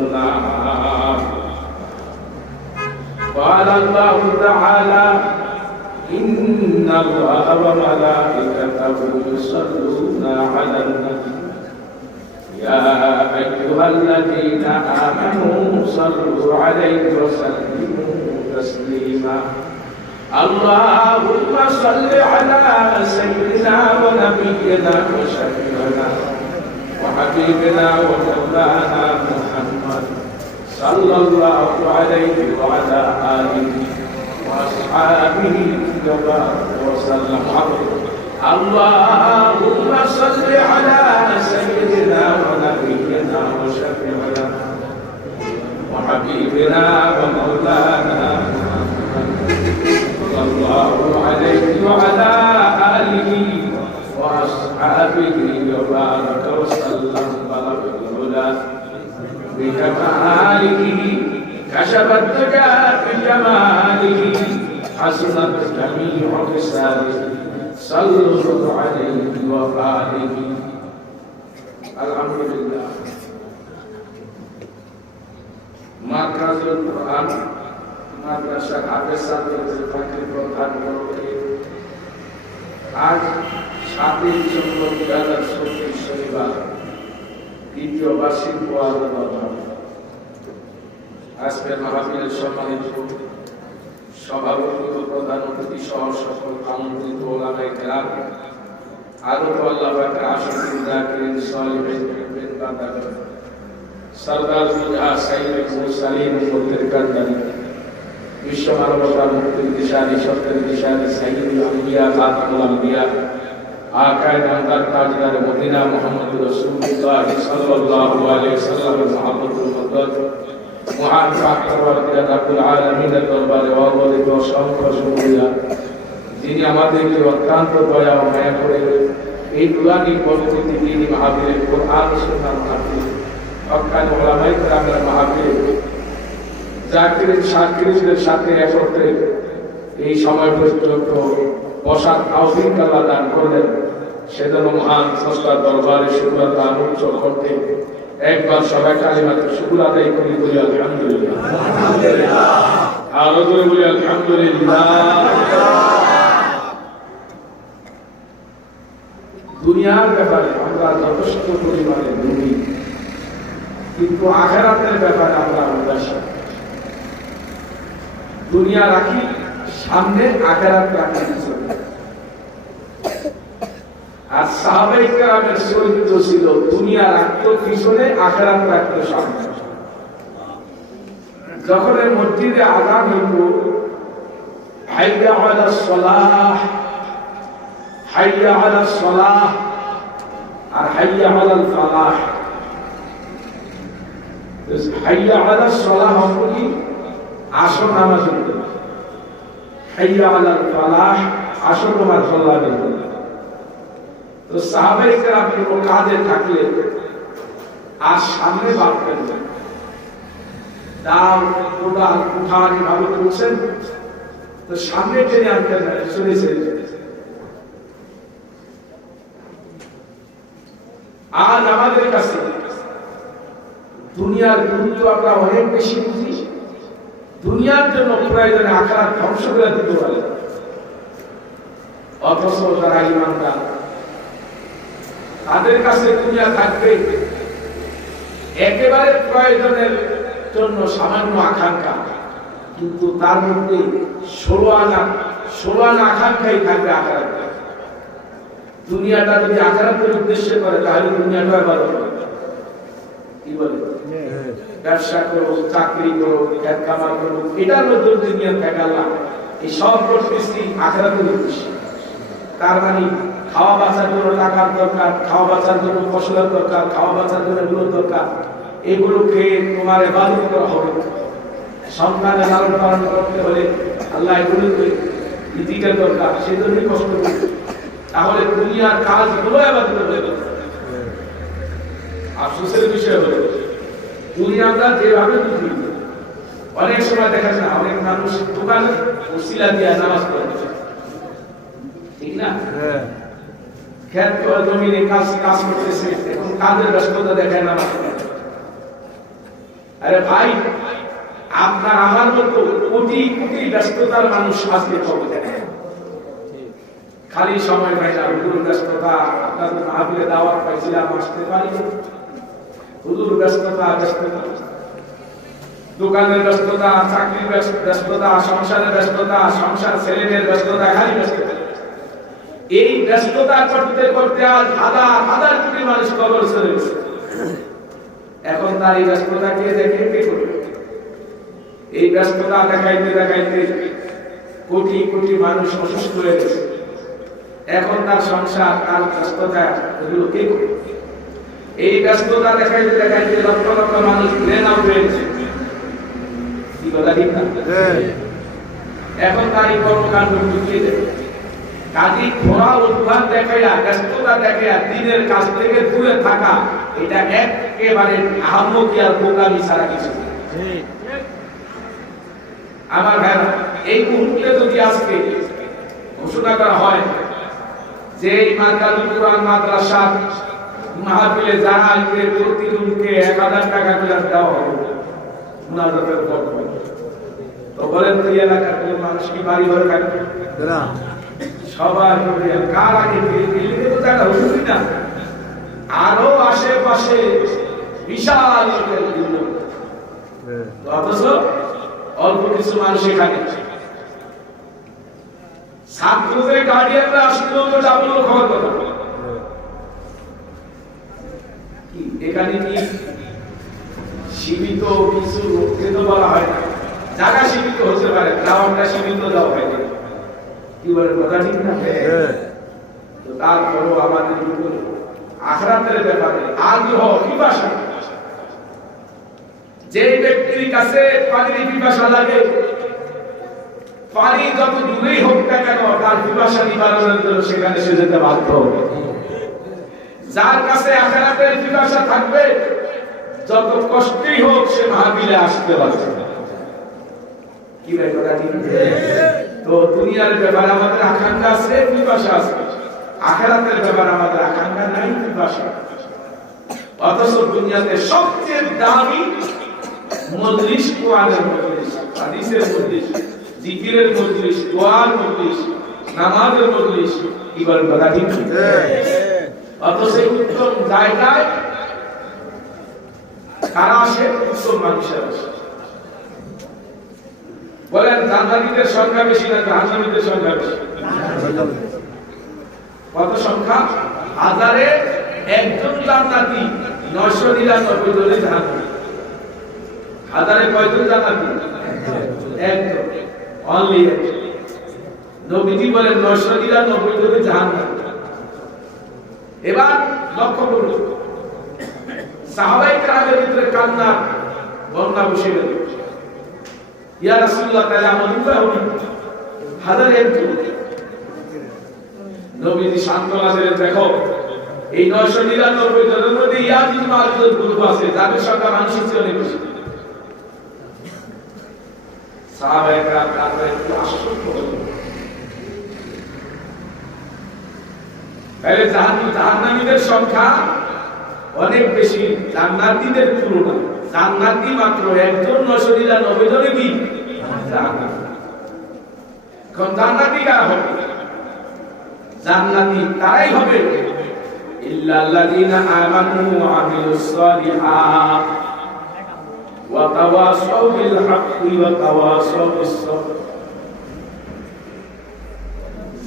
النار. قال الله تعالى: إن الله وملائكته يصلون على النبي يا أيها الذين آمنوا صلوا عليه وسلموا تسليما. اللهم صل على سيدنا ونبينا وشفيعنا وحبيبنا ومولانا محمد صلى الله عليه وعلى آله وأصحابه وسلم. اللهم صل على سيدنا ونبينا وشفيعنا وحبيبنا ومولانا صلى الله عليه وعلى آله وأصحابه وبارك وسلم. بلغ الهدى بكماله كشف الدجى بجماله حسنت جميع خصاله صلوا عليه وآله. الحمد لله. মাদ্রাসার কোরআন মাদ্রাসার হাফেজ ছাত্রদের ফাঁকি প্রধান করতে আজ 7 ডিসেম্বর 2024 শনিবার দ্বিতীয় বার্ষিক ওয়াজ হবে। আজকের মাহফিলের সম্মানিত সভাপতি ও প্রধান অতিথি সহ সকল আমন্ত্রিত ওলামায়ে কেরাম, আগত আল্লাহ পাকের আশিক জাকিরিন সালিহিন বান্দাগণ, সরদার দুজা সাইয়্যিদ মুরসালিন মুত্তাকিন কান্দানি, বিশ্ব মানবতার মুক্তির দিশারি সত্যের দিশারি সাইয়্যিদুল আম্বিয়া খাতামুল আম্বিয়া আকায়ে নামদার তাজদার মদিনা মুহাম্মদুর রাসূলুল্লাহ সাল্লাল্লাহু আলাইহি ওয়াসাল্লামের মহব্বতুল মুদ্দাত মহান পাকরওয়ালা রাব্বুল আলামিনের দরবারে অবনীত অসংখ্য শুকরিয়া, যিনি আমাদেরকে অত্যন্ত দয়া ও মায়া করে এই দুলানি পবিত্র দ্বীনি মাহফিলে কোরআন ও সুন্নাহ মাহফিল হক্কানি উলামায়ে কেরামের মাহফিল জাকিরিন শাকিরিনদের সাথে একত্রে এই সময় পর্যন্ত বসার তৌফিক আল্লাহ দান করলেন। সেজন্য মহান স্রষ্টার দরবারে শুকর আদান উচ্চ করতে একবার সবাই কালিমাতে শুকর আদায় করি, বলি আলহামদুলিল্লাহ। আরো জোরে বলি আলহামদুলিল্লাহ। দুনিয়ার ব্যাপারে আমরা যথেষ্ট পরিমাণে দুর্নীতি, কিন্তু আখিরাতের ব্যাপারে আমরা উদাসীন। দুনিয়া রাখি সামনে, আখিরাত রাখি পিছনে। আর সাহাবায়ে কেরামের চরিত্র ছিল দুনিয়া রাখতো পিছনে, আখিরাত রাখতো সামনে। যখন এই মসজিদে আযান হইত, হাইয়া আলাস সালাহ, হাইয়া আলাস সালাহ আর হাইয়া আলাল ফালাহ। হাইয়া আলাস সালাহ হলি আসর নামাজ হইতো, হাইয়া আলাল ফালাহ আসর নামাজ সাল্লাল্লাহু আলাইহি। তো সাহাবায়ে কেরাম কোনো কাজে থাকলে আর সামনে বাড়তেন না, ডাল কোদাল কুঠার এভাবে তুলছেন তো সামনে টেনে আনতেন না, চলে চলে। আজ আমাদের কাছে দুনিয়ার গুরুত্ব আমরা অনেক বেশি বুঝি, দুনিয়ার জন্য প্রয়োজনে আখিরাত ধ্বংস করে দিতে পারে। অথচ যারা ঈমানদার তাদের কাছে দুনিয়া থাকবে একেবারে প্রয়োজনের জন্য সামান্য আকাঙ্ক্ষা, কিন্তু তার মধ্যে 16 আনা আকাঙ্ক্ষাই থাকবে আখিরাত। দুনিয়াটা যদি আখিরাতের উদ্দেশ্যে করে তাহলে দুনিয়াটা ভালো হবে। কি বলে? ব্যবসা করো, চাকরি করো, খেত খামার করো, এটার মধ্যে দুনিয়া থাকে। আল্লাহ এই সব করতেছি আখিরাতের উদ্দেশ্যে। তার মানে খাওয়া বাঁচার জন্য টাকার দরকার, খাওয়া বাঁচার জন্য ফসলের দরকার, খাওয়া বাঁচার জন্য এগুলোর দরকার। এগুলো খেয়ে তোমার ইবাদত করা হবে। সন্তানের লালন পালন করতে হলে আল্লাহ এগুলোকে রিজিকের দরকার, সেজন্যই কষ্ট করবে। তাহলে দুনিয়ার কাজগুলো ইবাদত হয়ে যাবে। আফসোসের বিষয় হলো দুনিয়াটা যেভাবে বুঝি, অনেক সময় দেখা যায় অনেক মানুষ দোকানে ওসিলা দিয়ে নামাজ পড়ে, ঠিক না? খেত জমিনে কাজ করতেছে, এখন কাজের ব্যস্ততা দেখায় নামাজ পড়ে। আরে ভাই, আপনার আমার মতো কোটি কোটি ব্যস্ততার মানুষ আজকে খবর দেখে, খালি সময় পাই না। হুজুর ব্যস্ততা, আপনার মাহফিলে দাওয়াত পাইছিলাম, আসতে পারি। হুজুর ব্যস্ততা, দোকানের ব্যস্ততা, চাকরির ব্যস্ততা, সংসারের ব্যস্ততা, সংসার ছেলেমেয়ের ব্যস্ততা, খালি ব্যস্ততা। এই ব্যস্ততা করতে করতে আজ হাজার হাজার কোটি মানুষ কবর চলে গেছে। এখন তার এই ব্যস্ততাকে দেখে কে করবে? এই ব্যস্ততা দেখাইতে দেখাইতে কোটি কোটি মানুষ অসুস্থ হয়ে গেছে। এখন তার সংসার, তার ব্যস্ততা, এগুলো কে করবে? এই ব্যস্ততা দেখাইতে দেখাইতে লক্ষ লক্ষ মানুষ ব্রেন আউট হয়ে গেছে। কি কথা ঠিক না? এখন তার এই কর্মকাণ্ড ঢুকিয়ে দেবে। কাজী ঘোরা উদ্ভাব দেখাইয়া, ব্যস্ততা দেখাইয়া দিনের কাজ থেকে দূরে থাকা, এটা একেবারে আহম্মকি আর বোকামি ছাড়া কিছু না। আমার ভাইরা, এই মুহূর্তে যদি আজকে ঘোষণা করা হয় যে এই মাদ্রাসা কুরআন মাদ্রাসা মাহফিলে যারা আসবে প্রতিদিনকে 1000 টাকা করে দেওয়া হবে মুনাজাতের পর, তো বলেন তো এলাকার কোন মানুষ কি বাড়ি ঘর থাকবে না? সবাই কার আগে দিল্লিতে তো জায়গা হচ্ছি না, আরো আশেপাশে বিশাল অথচ অল্প কিছু মানুষ এখানে। ছাত্রদের গার্ডিয়ানরা আসলেও তো ডাবল খবর কথা। এখানে কি সীমিত কিছু তো বলা হয় না, জায়গা সীমিত হতে পারে, গ্রাউন্ডটা সীমিত দেওয়া হয় না। কি বলে কথা ঠিক না? তো তারপরও আমাদের আখিরাতের ব্যাপারে আগ্রহ, পিপাসা, যে ব্যক্তির কাছে পানির পিপাসা লাগে, পানি যত দূরেই হোক না কেন তার পিপাসা নিবারণের জন্য সেখানে সে যেতে বাধ্য হবে। যার কাছে আখিরাতের পিপাসা থাকবে, যত কষ্টই হোক সে মাহফিলে আসতে পারবে। কি ভাই কথা ঠিক? তো দুনিয়ার ব্যাপারে আমাদের আকাঙ্ক্ষা আছে, পিপাসা আছে, আখিরাতের ব্যাপারে আমাদের আকাঙ্ক্ষা নাই, পিপাসা। অথচ দুনিয়াতে সবচেয়ে দামি মজলিস কোরআনের মজলিস, হাদিসের মজলিস, জিকিরের মজলিস, দোয়ার মজলিস, নামাজের মজলিস। কি বলেন কথা ঠিক? অথচ উত্তম জায়গায় কারা আসে? উত্তম মানুষের আসে। বলেন জান্নাতীদের সংখ্যা বেশি না জাহান্নামীদের সংখ্যা বেশি? কত সংখ্যা? হাজারে একজন জান্নাতী, 999 জনে জাহান্নামী। হাজারে কয়জন জান্নাতী? একজন, অনলি একজন। নবীজি বলেন 999 জনে জাহান্নামী। এবার লক্ষ্য করুন, সাহাবায়ে কেরামের ভিতরে কান্নার বন্যা বসে গেল। ইয়া রাসূলুল্লাহ, তাআলা আমার উপায় হলো হাজারে একজন। নবীজি সান্ত্বনা দিলেন, দেখো এই 999 জনের মধ্যে ইয়াজিদ মারুদ গ্রুপ আছে, যাদের সংখ্যা মানুষের চেয়ে অনেক বেশি। সাহাবায়ে কেরাম তারপরে একটু আশ্বস্ত হলেন। তাহলে জাহান্নামীদের সংখ্যা অনেক বেশি জান্নাতীদের তুলনায়। জান্নাতী মাত্র একজন, 999 জনে কি জান্নাতী। কোন জান্নাতী কারা হবে? জান্নাতী তারাই হবে ইল্লাল্লাযীনা আমানু ওয়া আমিলুস সালিহাত ওয়া তাওয়াসাউ বিল হাক্কি ওয়া তাওয়াসাউ বিস সাবর।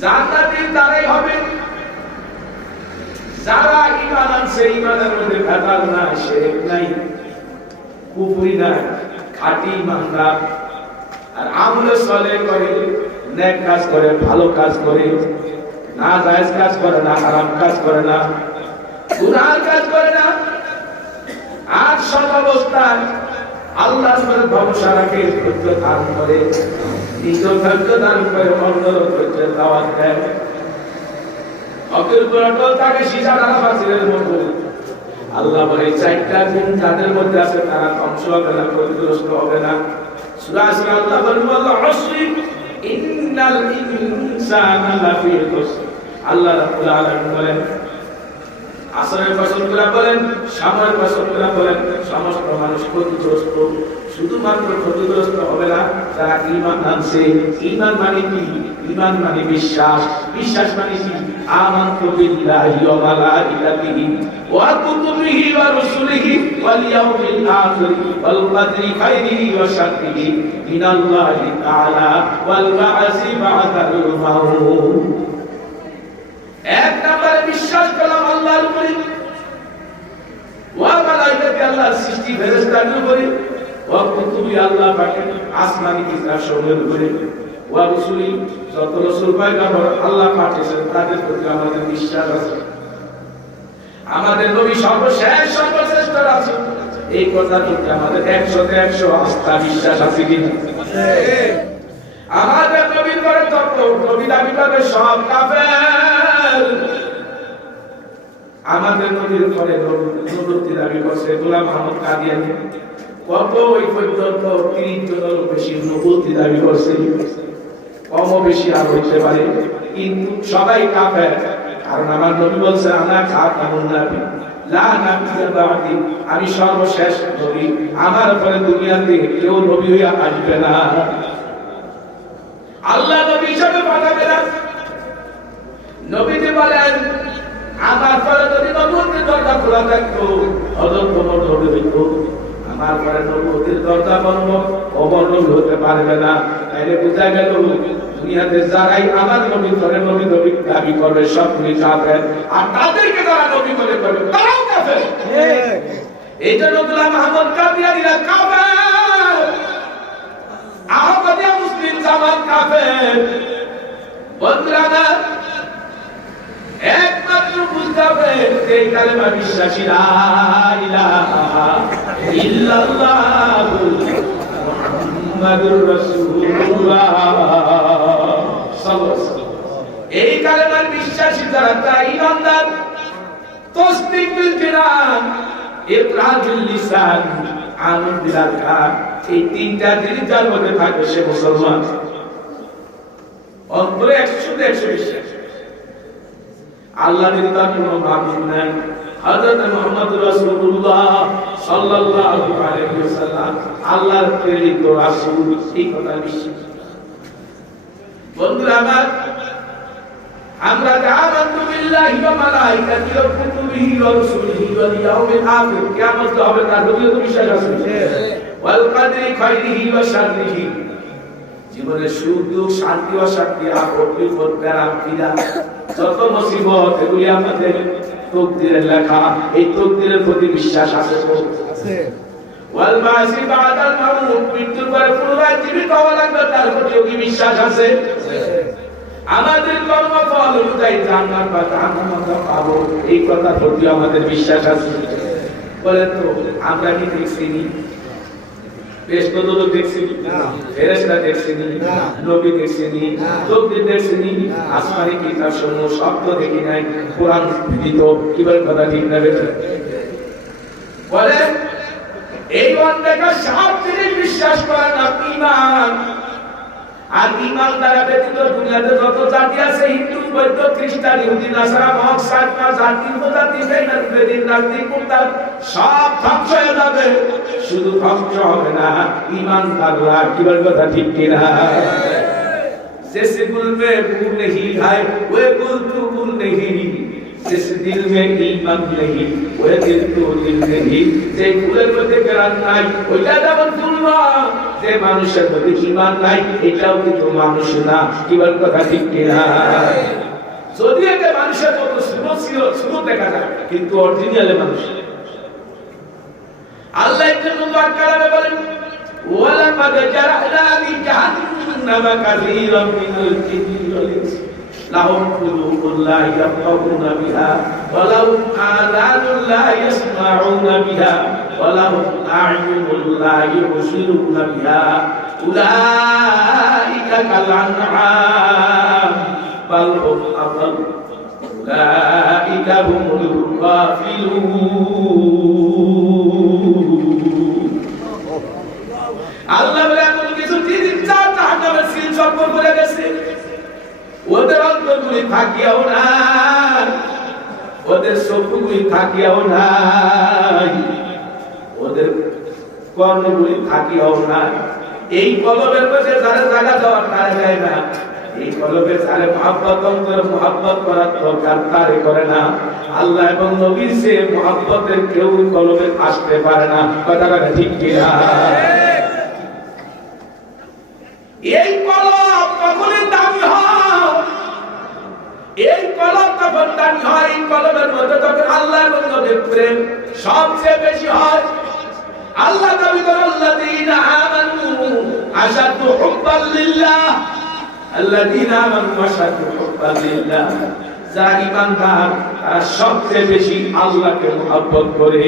জান্নাতী তারাই হবে যারা ঈমান আনছে, ঈমানের মধ্যে ভেজাল নাই, শিরক নাই, কুফরি নাই, খাঁটি ঈমানদার, আর আমলে সালেহ করে, নেক কাজ করে, ভালো কাজ করে, না জায়েজ কাজ করে না, হারাম কাজ করে না, গুনাহ কাজ করে না, আর সব অবস্থায় আল্লাহর উপরে ভরসা রাখে, ধৈর্য ধারণ করে, নিজ ধৈর্য ধারণ করে অন্যর ধৈর্যের দাওয়াত দেয়। অকের পরটো তাকে সিজা দ্বারা ফাসিলের মতো আল্লাহ বলে চারটা গুণ যাদের মধ্যে আছে তারা ধ্বংস হবে না, ক্ষতিগ্রস্ত হবে না। সূরা সূরা আল্লাহ বলেন আল্লাহ আসরি ইন্নাল ইনসানা লাফি খুসর। আল্লাহ রাব্বুল আলামিন বলেন আসরের ফসলগুলা বলেন, সামনের ফসলগুলা বলেন, সমস্ত মানুষ ক্ষতিগ্রস্ত। শুধুমাত্র ক্ষতিগ্রস্ত হবে না, যারা ঈমান আনছে। ঈমান মানে কি? ঈমান মানে বিশ্বাস। বিশ্বাস মানে কি? আমানতু বিল্লাহি ওয়া মালাইকাতিহি ওয়া কুতুবিহি ওয়া রুসুলিহি ওয়াল ইয়াউমিল আখির ওয়াল কদরি খাইরিহি ওয়া শাররিহি মিনাল্লাহি তাআলা ওয়াল বা'সি বা'দাল মাউত। এক নম্বরে বিশ্বাস করলাম আল্লাহর উপরে, ওয়া মালাইকাতি আল্লাহর সৃষ্টি ফেরেশতাদের উপরে, ওয়া কুতুবি আল্লাহ পাকের আসমানি কিতাব সমূহের উপরে, ওয়া রুসুলি যত রাসূল পয়গম্বর আল্লাহ পাঠিয়েছেন তাদের প্রতি আমাদের বিশ্বাস আছে। আমাদের নবী সর্বশেষ সর্বশ্রেষ্ঠ রাসূল, এই কথার প্রতি আমাদের 100তে 100 আস্থা বিশ্বাস আছে কি না? আমাদের নবীর পরে তত নবী দাবি করবে সব কাফের। আমাদের নবীর পরে নবুয়ত দাবি করছে গোলাম আহমদ কাদিয়ানী, কত ওই পর্যন্ত 30 জনের বেশি নবুয়ত দাবি করছে, কম বেশি আর হইতে পারে, কিন্তু সবাই কাফের। কারণ আমার নবী বলছে আনা খাতামুন নবী লা নাবিয়্যা বা'দি, আমি সর্বশেষ নবী, আমার পরে দুনিয়াতে কেউ নবী হয়ে আসবে না। আল্লাহ নবী হিসেবে পাঠাবে না। নবীজি বলেন আমার পরে যদি নবুয়তের দরজা খোলা থাকতো হযরত ওমর নবী হইতো, আমার পরে নবুয়তের দরজা বন্ধ, ওমর নবী হতে পারবে না। তাইলে বোঝা গেল দুনিয়াতে যারাই আমার নবীর পরে নবী দাবি করবে সবগুলি কাফের, আর তাদেরকে যারা নবী মনে করবে তারাও কাফের। এই জন্য গোলাম আহমদ কাদিয়ানীরা কাফের, আহমদিয়া মুসলিম জামাত কাফের। বন্ধুরা একমাত্র বুঝতে হবে এই কালেমা বিশ্বাসী লা ইলাহা ইল্লাল্লাহু মুহাম্মাদুর রাসূলুল্লাহ সাল্লাল্লাহু আলাইহি ওয়াসাল্লাম। এই কালেমার বিশ্বাসী যারা তারা ঈমানদার। তাসদীক বিল জিনান, ইকরার বিল লিসান, আমল বিল আরকান, এই তিনটা জিনিস যার মধ্যে থাকে সে মুসলমান। অন্তরে 100তে 100 বিশ্বাস। আল্লাহ নির্ধার কোনো মাবুদ নাই, হযরত মুহাম্মদ রাসূলুল্লাহ সাল্লাল্লাহু আলাইহি ওয়াসাল্লাম আল্লাহর প্রেরিত রাসূল, এই কথা বিশ্বাস। বন্ধুরা আমার, আমরা আমানতু বিল্লাহি ওয়া মালাইকাতিহি ওয়া কুতুবিহি ওয়া রুসুলিহি ওয়াল ইয়াউমিল আখির, কিয়ামত হবে তার প্রতি বিশ্বাস আছে। ওয়াল কদরি খাইরিহি ওয়া শাররিহি, জীবনের সুখ দুঃখ শান্তি অশান্তি আপদ বিপদ প্যারা পীড়া যত মুসিবত এগুলি আমাদের তকদিরের লেখা, এই তকদিরের প্রতি বিশ্বাস আছে। ওয়াল বা'সি বা'দাল মাউত, মৃত্যুর পরে পুনরায় জীবিত হওয়া লাগবে তার প্রতি কি বিশ্বাস আছে? আমাদের কর্মফল অনুযায়ী জান্নাত বা জাহান্নাম পাবো, এই কথার প্রতি আমাদের বিশ্বাস আছে। বলেন তো আমরা কি দেখছি? বেশ কত লোক দেখছি না, ফেরেশতা দেখছি না, নবী দেখছি না, তকদীর দেখছি না, আসমানি কিতাব সমূহ সব তো দেখি নাই, কোরআন বিদিত কিবার কথা ঠিক না বেঠিক? বলে এই অন্ধেকা সাত জিনিস বিশ্বাস করার নাম ঈমান। আর ঈমান দ্বারা ব্যতীত দুনিয়াতে যত জাতি আছে, হিন্দু বৌদ্ধ খ্রিস্টান ইহুদি নাসারা মহক সাতমা জাতি উপজাতি বেঈমান বেদিন নাস্তিক মুরতাদ সব ধ্বংস হয়ে যাবে। শুধু ধ্বংস হবে না, ঈমানদাররা কিবার কথা ঠিক কিনা? जैसे गुल में फूल नहीं है वो गुल तो गुल नहीं, जिस दिल में ईमान नहीं वो दिल तो दिल नहीं। যে ফুলের মধ্যে গ্রান নাই ওইটা যেমন ফুল না, যে মানুষের মধ্যে ঈমান নাই এটাও কিন্তু মানুষ না। কিবার কথা ঠিক কিনা? যদি এটা মানুষের মতো সুরত দেখা যায় কিন্তু অরিজিনালে মানুষ। আল্লাহ এর জন্য কালামে বলেন ওয়ালাকাদ জারাহনা লিজাহান্নামা কাসীরাম মিনাল জিন্নি ওয়াল ইনস লাহুম কুলুবুন লা ইয়াফকাহুনা বিহা ওয়া লাহুম আযানুন লা ইয়াসমাউনা বিহা ওয়া লাহুম আ'য়ুনুন লা ইউবসিরুনা বিহা উলাইকা কাল আনআম বাল হুম আযাল উলাইকা হুমুল গাফিলুন। আল্লাহ বলে এমন কিছু জিনিস যার জাহান্নামের সিল সর্প করে গেছে, ওদের অন্তরগুলি থাকিয়াও না। ওদের চক্ষুগুলি থাকিয়াও নাই, ওদের কর্ণগুলি থাকিয়াও নাই। এই কলবের মধ্যে যারা জায়গা দেওয়ার তারা যায় না, এই কলবে যারা মহব্বত অন্তরে মহব্বত করার দরকার তারে করে না। আল্লাহ এবং নবীর সে মহব্বতের কেউ কলবে আসতে পারে না। কথাটা ঠিক কিনা? এই কলব তখনই দামি হয়, এই কলব তখন দামি হয়, এই কলবের মধ্যে তখন আল্লাহ এবং নবীর প্রেম সবচেয়ে বেশি হয়। আল্লাহ দাবি করেন আল্লাযীনা আমানু আশাদ্দু হুব্বান লিল্লাহ, আল্লাযীনা আমানু আশাদ্দু হুব্বান লিল্লাহ, যারা ঈমানদার তারা সবচেয়ে বেশি আল্লাহকে মহব্বত করে।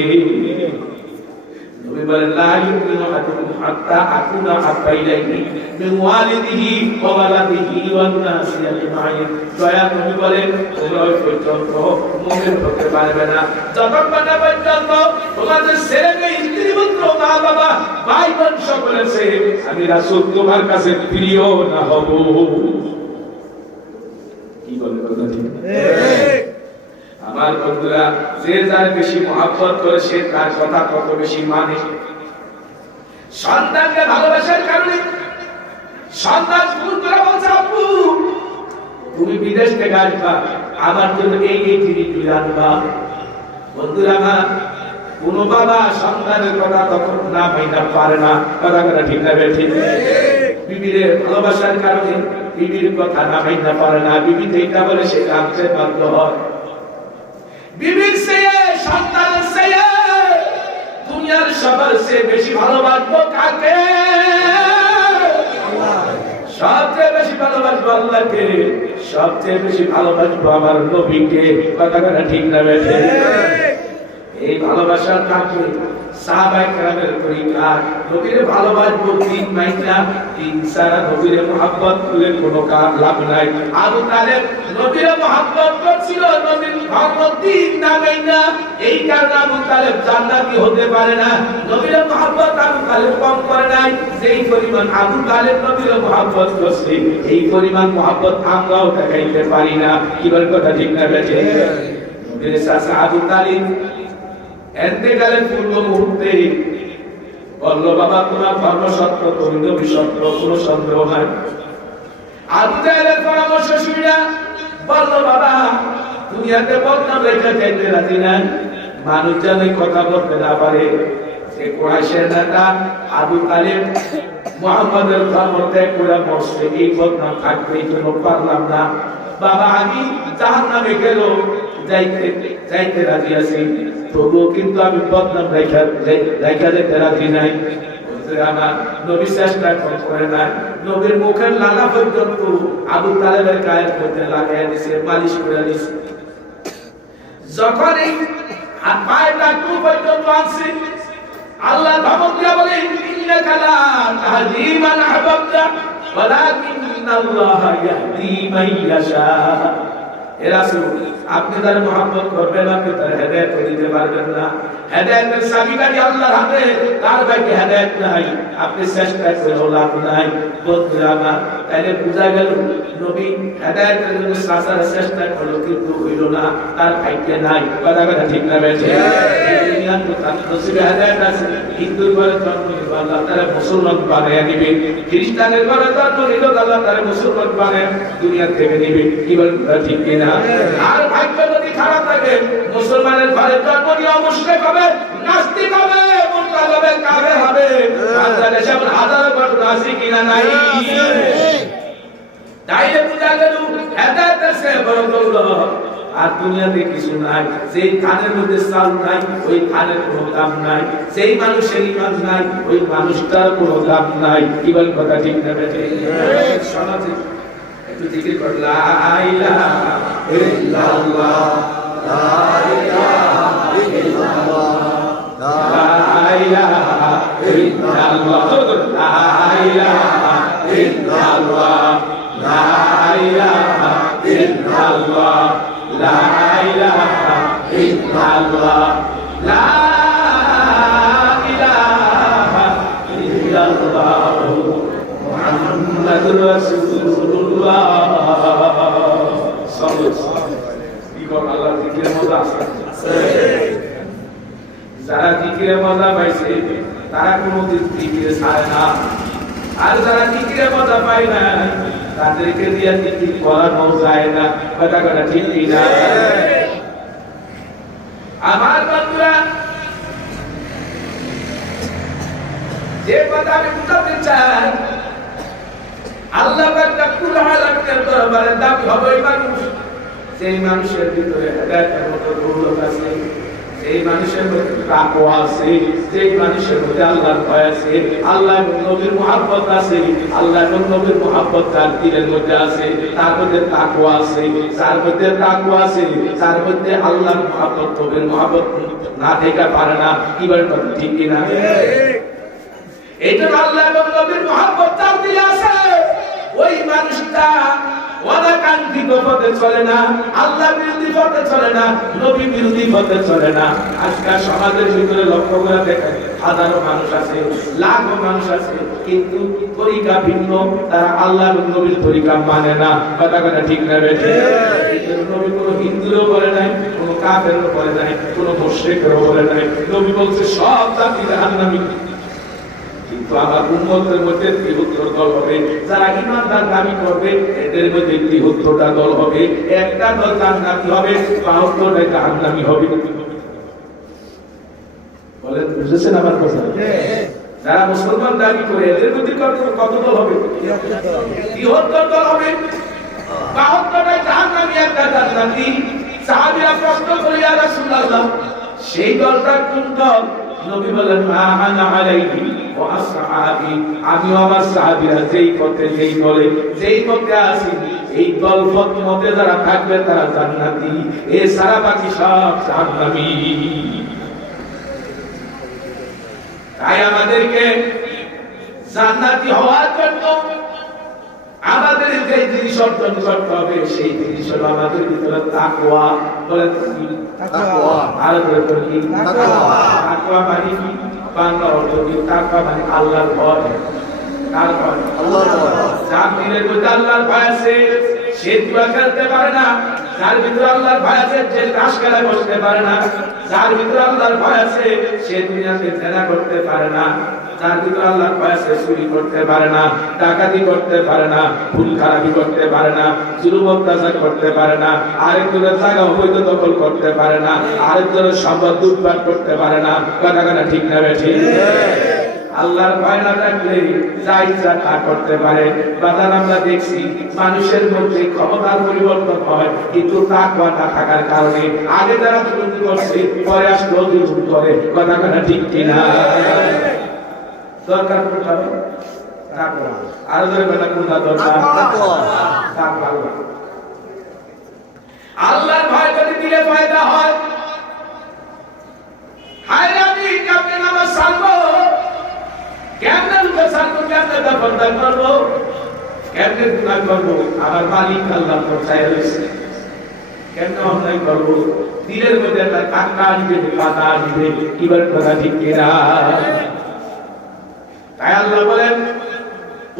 নবী বলেন লা ইউমিনু আহাদুকুম হাত্তা আকুনা হাব্বা ইলাইহি মিন ওয়ালিদিহি ওয়া ওয়ালাদিহি ওয়ান নাসি আজমাইন। দয়া নবী বলেন তোমরা ওই পর্যন্ত মুমিন হতে পারবে না যতক্ষণ না পর্যন্ত তোমাদের ছেলে স্ত্রী পুত্র মা বাবা ভাই বোন সকলের চেয়ে আমি রাসূল তোমার কাছে প্রিয় না হব। কি বলেন কথা ঠিক? আমার বন্ধুরা, যে যার বেশি মহব্বত করে সে তার কথা কত বেশি মানে। সন্তানকে ভালোবাসার কারণে সন্তান ফোন করে বলছে আব্বু তুমি বিদেশ থেকে আসবা, আমার জন্য এই এই জিনিস তুলে আনবা। বন্ধুরা আমার, কোন বাবা সন্তানের কথা তখন না মাইনা পারে না। কথা কথা ঠিক না ঠিক? বিবির ভালোবাসার কারণে বিবির কথা না মাইনা পারে না, বিবি যেটা বলে সেটা আনতে বাধ্য হয়। বিবির চেয়ে সন্তানের চেয়ে দুনিয়ার সবার চেয়ে বেশি ভালোবাসবো কাকে? সবচেয়ে বেশি ভালোবাসবো আল্লাহকে, সবচেয়ে বেশি ভালোবাসবো আমার নবীকে। কথা কথা ঠিক না বেঠে? এই ভালোবাসার কাকে সাহাবায়ে কেরামের তরিকা নবীরে ভালোবাসবো তিন মাইনা, তিন সারা নবীরে মহব্বত করলে কোনো লাভ নাই। আবু তালেব নবীরে মহব্বত করছিল, নবীর ধর্ম তিন না মাইনা, এই কারণে আবু তালেব জান্নাতি হতে পারে না। নবীরে মহব্বত আবু তালেব কম করে নাই, যেই পরিমাণ আবু তালেব নবীরে মহব্বত করছে এই পরিমাণ মহব্বত আমরাও দেখাইতে পারি না। কি বল কথা ঠিক না বেঠে? নবীর চাচা আবু তালিব এতেকালের পূর্ব মুহূর্তে বলল বাবা তোমার ধর্ম সত্য, তুমি নবী সত্য, কোনো সন্দেহ নাই। আবু জাহেলের পরামর্শ শুনে বলল বাবা দুনিয়াতে বদনাম রেখে যাইতে রাজি নাই, মানুষ যেন কথা বলতে না পারে। সে কুরাইশের নেতা আবু তালেব মুহাম্মাদের ধর্ম ত্যাগ করে মরছে, এই বদনাম থাকবে, এই জন্য পারলাম না। বাবা আমি জাহান্নামে গেল যাইতে রাজি আছি, তবুও কিন্তু আমি বদনাম রাইখা যেতে রাজি নাই। আমার নবী চেষ্টা করে নাই, নবীর মুখের লালা পর্যন্ত আবু তালেবের গায়ের মধ্যে লাগাইয়া দিছে, মালিশ করে দিছে। যখন এই হাত পায়েটা টু পর্যন্ত আনছে, আল্লাহ ধমক দিয়া বলে ইন্নাকা লা তাহদি মান আহবাবতা ওয়ালাকিন্নাল্লাহা ইয়াহদি মান ইয়াশা। হে রাসূল আপনি তার মহব্বত করবেন, আপনি তার হেদায়েত দিতে পারবেন না। হেদায়েতের চাবিকাঠি আল্লাহর হাতে, তার ভাগ্যে হেদায়েত নাই, আপনি চেষ্টা করেও লাভ নাই। বন্ধুরা আমার, তাইলে বুঝা গেল নবী হেদায়েতের জন্য সাসার চেষ্টা করলো কিন্তু হইল না, তার ভাগ্যে নাই। কথা কথা ঠিক না বেঠে? এই দুনিয়ার তার নসিবে হেদায়েত আছে, হিন্দুর ঘরে জন্ম নিল আল্লাহ তারে মুসলমান বানাইয়া দিবে, খ্রিস্টানের ঘরে জন্ম নিল আল্লাহ তারে মুসলমান বানায় দুনিয়া থেকে দিবে। কি বলেন ঠিক কিনা? আর ভাগ্য যদি খারাপ থাকে মুসলমানের ঘরে জন্ম নিয়ে মুশরিক হবে, নাস্তিক হবে, মুরতাদ হবে, কাফের হবে। বাংলাদেশে এমন হাজারো ঘটনা আছে কিনা নাই? তাইলে বুঝা গেল হেদায়েতের চেয়ে বড় দৌলত আর দুনিয়াতে কিছু নাই। যেই খানের মধ্যে চাল নাই ওই খানের কোনো দাম নাই, যেই মানুষের ঈমান নাই ওই মানুষটার কোনো দাম নাই। কি বল কথা ঠিক না বেঠে? সমাজে একটু জিকির কর লা ইলাহা ইল্লাল্লাহ, লা ইলাহা ইল্লাল্লাহ, লা ইলাহা ইল্লাল্লাহ, লা ইলাহা ইল্লাল্লাহ, লা ইলাহা ইল্লাল্লাহ, লা ইলাহা ইল্লাল্লাহ, লা ইলাহা ইল্লাল্লাহ মুহাম্মাদুর রাসূলুল্লাহ। সাল্লাল্লাহু আলাইহি ওয়া সাল্লাম। কি বল আল্লাহর জিকিরের মধ্যে আছে জিকির ছাড়ে না। আর যারা জিকিরে মজা পায় না তাদেরকে দিয়ে জিকির করানো যায় না। কথা কথা ঠিক না? আমার বন্ধুরা, যে কথা আমি বুঝাতে চাই, আল্লাহ পাক রব্বুল আলামিনের দরবারে দাবি হবে ওই মানুষ, সেই মানুষের ভিতরে হেদায়েতের মতো দৌলত আছে, সেই মানুষের মধ্যে তাকওয়া আছে, সেই মানুষের মধ্যে আল্লাহর ভয় আছে, আল্লাহ এবং নবীর মুহাব্বত আছে, আল্লাহ এবং নবীর মুহাব্বত তার দিলের মধ্যে আছে, তার মধ্যে তাকওয়া আছে, যার মধ্যে তাকওয়া আছে, তার মধ্যে আল্লাহর মুহাব্বত নবীর মুহাব্বত না থেকে পারে না। কি বলেন কথা ঠিক কি না? এইটা আল্লাহ এবং নবীর মুহাব্বত তার দিলে আছে, ওই মানুষটা ওয়াদাকান্তিক পথে চলে না, আল্লাহ বিরোধী পথে চলে না, নবী বিরোধী পথে চলে না। আজকাল সমাজের ভিতরে লক্ষ্য করে দেখেন, হাজারো মানুষ আছে, লাখো মানুষ আছে, কিন্তু তরিকা ভিন্ন, তারা আল্লাহ এবং নবীর তরিকা মানে না। কথা কথা ঠিক না বেঠে? নবী কোনো হিন্দুরও বলে নাই, কোনো কাফেরও বলে নাই, কোনো মুশরিকেরও বলে নাই। নবী বলছে সব জাতি জাহান্নামী। কিন্তু আমার উম্মতের মধ্যে ৭৩ দল হবে, যারা ঈমানদার দাবি করবে এদের মধ্যে ৭৩টা দল হবে, একটা দল জান্নাতি হবে, ৭২টা জাহান্নামী হবে। বলেন বুঝেছেন আমার কথা? যারা মুসলমান দাবি করে এদের মধ্যে কত দল হবে? ৭৩ দল হবে, ৭২টা জাহান্নামী, একটা জান্নাতি। সাহাবীরা প্রশ্ন করে, ইয়া রাসূলুল্লাহ, সেই দলটা কোন দল? নবী বলেন, মা আনা আলাইহি ওয়া আসহাবি, আমি আমার সাহাবীরা যেই পথে যেই দলে যেই পথে আছি, এই দল মতে যারা থাকবে তারা জান্নাতি, এ সারা বাকি সব জাহান্নামী। তাই আমাদেরকে জান্নাতি হওয়ার জন্য আমাদের যে জিনিস অর্জন করতে হবে, সেই জিনিস হলো আমাদের ভিতরে তাকওয়া। বলেন তাকওয়া। আর বলেন কি তাকওয়া? তাকওয়া মানে কি? বাংলা অর্থ কি? তাকওয়া মানে আল্লাহর ভয়। কার ভয়? আল্লাহর ভয়। যার দিলের মধ্যে আল্লাহর ভয় আছে সে জুয়া খেলতে পারে না, যার ভিতরে আল্লাহর ভয় আছে সে তাস খেলায় বসতে পারে না, যার ভিতরে আল্লাহর ভয় আছে সে দুনিয়াতে জেনা করতে পারে না, যার ভিতরে আল্লাহর ভয় আছে চুরি করতে পারে না, ডাকাতি করতে পারে না, ভুল খারাপি করতে পারে না, জুলুম অত্যাচার করতে পারে না, আরেকজনের জায়গা অবৈধ দখল করতে পারে না, আরেকজনের সম্পদ লুটপাট করতে পারে না। কথা কথা ঠিক না বেঠিক? আল্লাহর ভয় না থাকলে যা ইচ্ছা তা করতে পারে। বাজার আমরা দেখছি মানুষের মধ্যে ক্ষমতার পরিবর্তন হয়, কিন্তু তাকওয়া না থাকার কারণে আগে যারা দুর্নীতি করছে পরে আসলেও দুর্নীতি করে। কথা কথা ঠিক কিনা? দরকার কোনটা? তাকওয়া। আর ধরে কথা কোনটা দরকার? তাকওয়া। আল্লাহর ভয় যদি দিলে ফায়দা হয়, হায় আমি কেমনে নামাজ ছাড়বো, কেমনে রোজা ছাড়বো, কেমনে বেপরদা করবো, কেমনে গুনাহ করবো, আমার মালিক আল্লাহ পৌঁছায় রয়েছে, কেমনে অন্যায় করবো, দিলের মধ্যে একটা টাকা আসবে, বাধা আসবে। কিবার কথা ঠিক কিনা? তাই আল্লাহ বলেন,